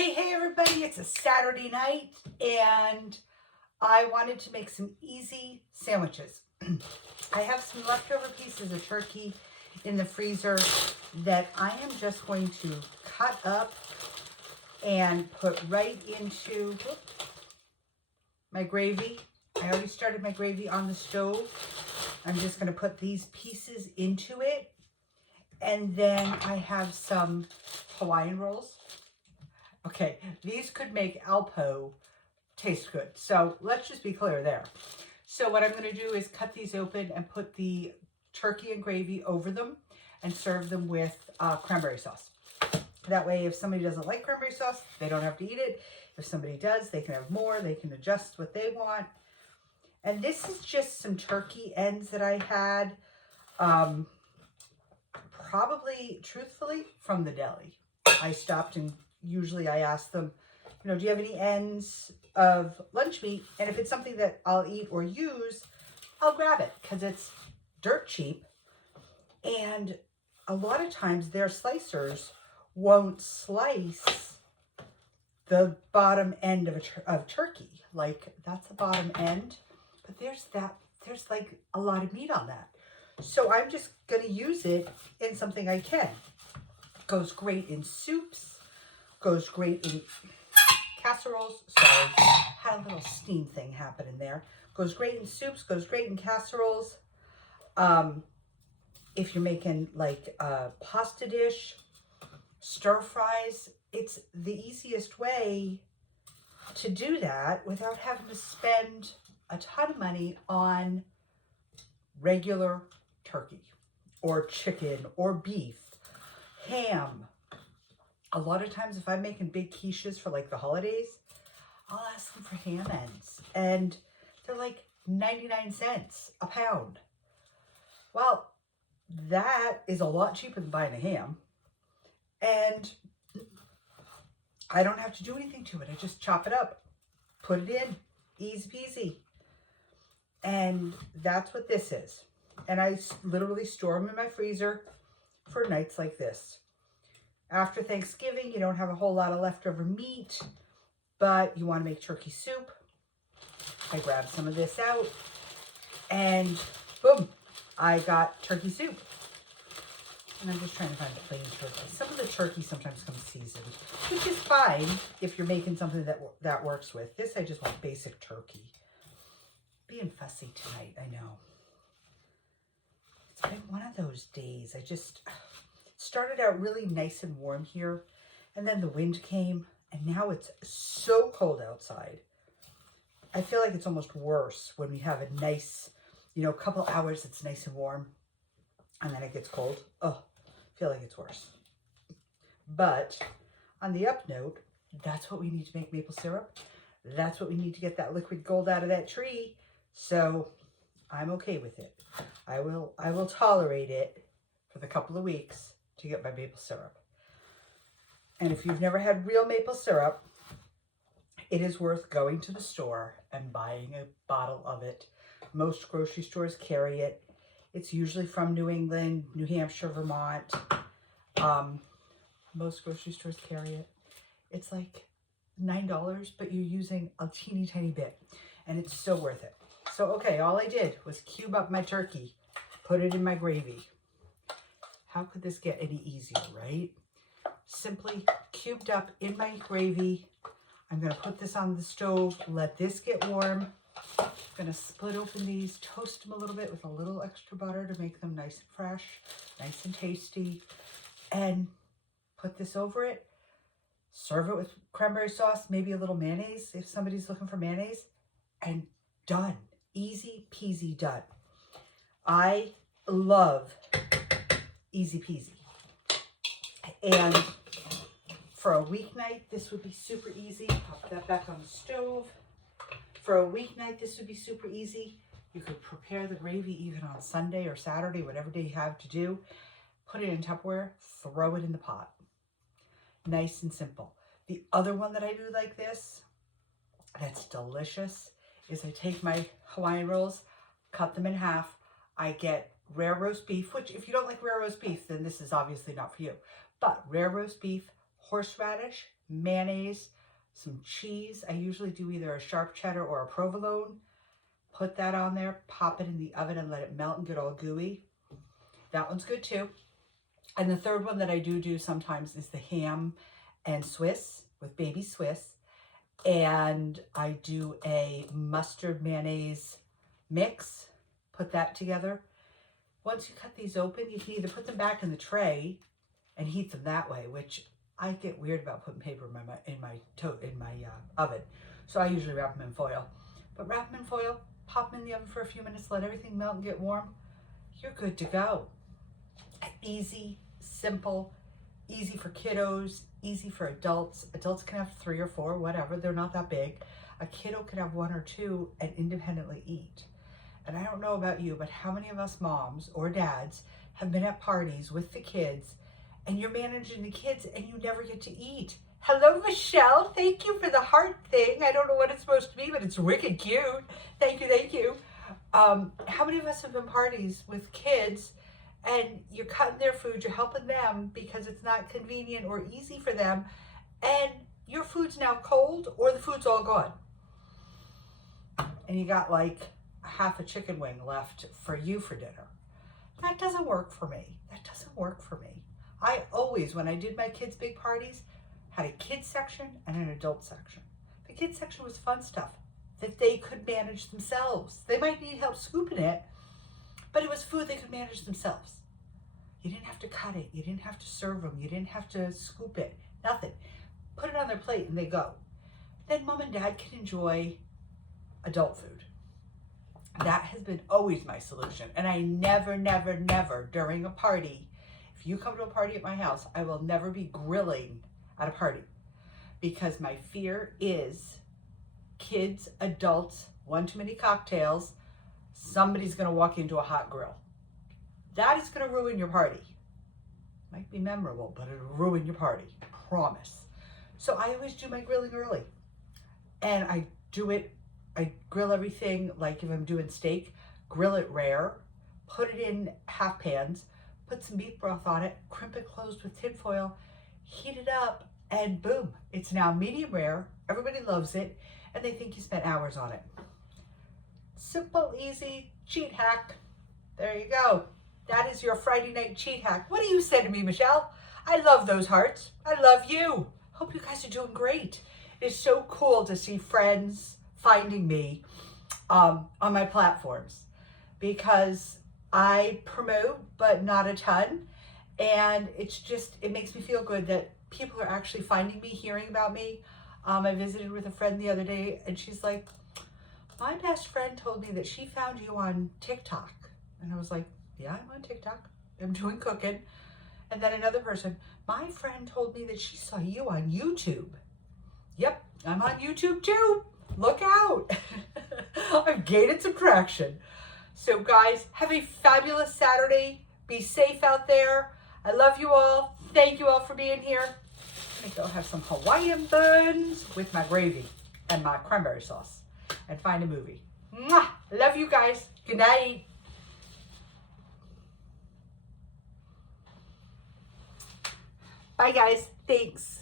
Hey everybody, it's a Saturday night and I wanted to make some easy sandwiches. I have some leftover pieces of turkey in the freezer that I am just going to cut up and put right into my gravy. I already started my gravy on the stove. I'm just going to put these pieces into it. And then I have some Hawaiian rolls. Okay, these could make Alpo taste good. So let's just be clear there. So what I'm going to do is cut these open and put the turkey and gravy over them and serve them with cranberry sauce. That way, if somebody doesn't like cranberry sauce, they don't have to eat it. If somebody does, they can have more. They can adjust what they want. And this is just some turkey ends that I had, probably, truthfully, from the deli. I stopped and usually I ask them, do you have any ends of lunch meat? And if it's something that I'll eat or use, I'll grab it because it's dirt cheap. And a lot of times their slicers won't slice the bottom end of turkey. Like that's the bottom end, but there's like a lot of meat on that. So I'm just going to use it in something I can. Goes great in soups, goes great in casseroles. Sorry, had a little steam thing happen in there. Goes great in soups, goes great in casseroles. If you're making like a pasta dish, stir fries, it's the easiest way to do that without having to spend a ton of money on regular turkey or chicken or beef, ham. A lot of times if I'm making big quiches for like the holidays, I'll ask them for ham ends and they're like 99 cents a pound. Well, that is a lot cheaper than buying a ham. And I don't have to do anything to it. I just chop it up, put it in, easy peasy. And that's what this is. And I literally store them in my freezer for nights like this. After Thanksgiving, you don't have a whole lot of leftover meat, but you want to make turkey soup. I grab some of this out and boom, I got turkey soup. And I'm just trying to find the plain turkey. Some of the turkey sometimes comes seasoned, which is fine if you're making something that works with. This, I just want basic turkey. Being fussy tonight, I know. It's been one of those days. I just started out really nice and warm here, and then the wind came, and now it's so cold outside. I feel like it's almost worse when we have a nice, couple hours it's nice and warm, and then it gets cold. Oh, I feel like it's worse. But on the up note, that's what we need to make maple syrup. That's what we need to get that liquid gold out of that tree. So I'm okay with it. I will tolerate it for the couple of weeks to get my maple syrup. And if you've never had real maple syrup, it is worth going to the store and buying a bottle of it. Most grocery stores carry it. It's usually from New England, New Hampshire, Vermont. Most grocery stores carry it. It's like $9, but you're using a teeny tiny bit, and it's so worth it. So, okay, all I did was cube up my turkey, put it in my gravy. How could this get any easier, right? Simply cubed up in my gravy. I'm going to put this on the stove, let this get warm. I'm going to split open these, toast them a little bit with a little extra butter to make them nice and fresh, nice and tasty, and put this over it. Serve it with cranberry sauce, maybe a little mayonnaise if somebody's looking for mayonnaise, and done. Easy peasy done. I love easy peasy. And for a weeknight, this would be super easy. Pop that back on the stove. For a weeknight, this would be super easy. You could prepare the gravy even on Sunday or Saturday, whatever day you have to do. Put it in Tupperware, throw it in the pot. Nice and simple. The other one that I do like this, that's delicious, is I take my Hawaiian rolls, cut them in half. I get rare roast beef, which if you don't like rare roast beef, then this is obviously not for you. But rare roast beef, horseradish, mayonnaise, some cheese. I usually do either a sharp cheddar or a provolone. Put that on there, pop it in the oven and let it melt and get all gooey. That one's good too. And the third one that I do sometimes is the ham and Swiss with baby Swiss. And I do a mustard mayonnaise mix, put that together. Once you cut these open, you can either put them back in the tray and heat them that way, which I get weird about putting paper in my oven. So I usually wrap them in foil. But wrap them in foil, pop them in the oven for a few minutes, let everything melt and get warm. You're good to go. Easy, simple, easy for kiddos, easy for adults. Adults can have 3 or 4, whatever. They're not that big. A kiddo can have 1 or 2 and independently eat. And I don't know about you, but how many of us moms or dads have been at parties with the kids and you're managing the kids and you never get to eat? Hello, Michelle. Thank you for the heart thing. I don't know what it's supposed to be, but it's wicked cute. Thank you, thank you. How many of us have been parties with kids and you're cutting their food, you're helping them because it's not convenient or easy for them, and your food's now cold or the food's all gone. And you got like half a chicken wing left for you for dinner. That doesn't work for me. That doesn't work for me. I always, when I did my kids' big parties, had a kids section and an adult section. The kids section was fun stuff that they could manage themselves. They might need help scooping it, but it was food they could manage themselves. You didn't have to cut it. You didn't have to serve them. You didn't have to scoop it. Nothing. Put it on their plate and they go. Then mom and dad can enjoy adult food. That has been always my solution. And I never during a party, if you come to a party at my house, I will never be grilling at a party, because my fear is kids, adults, one too many cocktails, somebody's going to walk into a hot grill. That is going to ruin your party. Might be memorable, but it'll ruin your party. Promise. So I always do my grilling early. And I grill everything, like if I'm doing steak, grill it rare, put it in half pans, put some beef broth on it, crimp it closed with tin foil, heat it up, and boom, it's now medium rare. Everybody loves it, and they think you spent hours on it. Simple, easy, cheat hack. There you go. That is your Friday night cheat hack. What do you say to me, Michelle? I love those hearts. I love you. Hope you guys are doing great. It's so cool to see friends finding me on my platforms, because I promote, but not a ton. And it makes me feel good that people are actually finding me, hearing about me. I visited with a friend the other day and she's like, my best friend told me that she found you on TikTok. And I was like, yeah, I'm on TikTok. I'm doing cooking. And then another person, my friend told me that she saw you on YouTube. Yep, I'm on YouTube too. Look out. I've gained some traction. So guys, have a fabulous Saturday. Be safe out there. I love you all. Thank you all for being here. I'm gonna go have some Hawaiian buns with my gravy and my cranberry sauce and find a movie. Mwah! Love you guys. Good night. Bye guys. Thanks.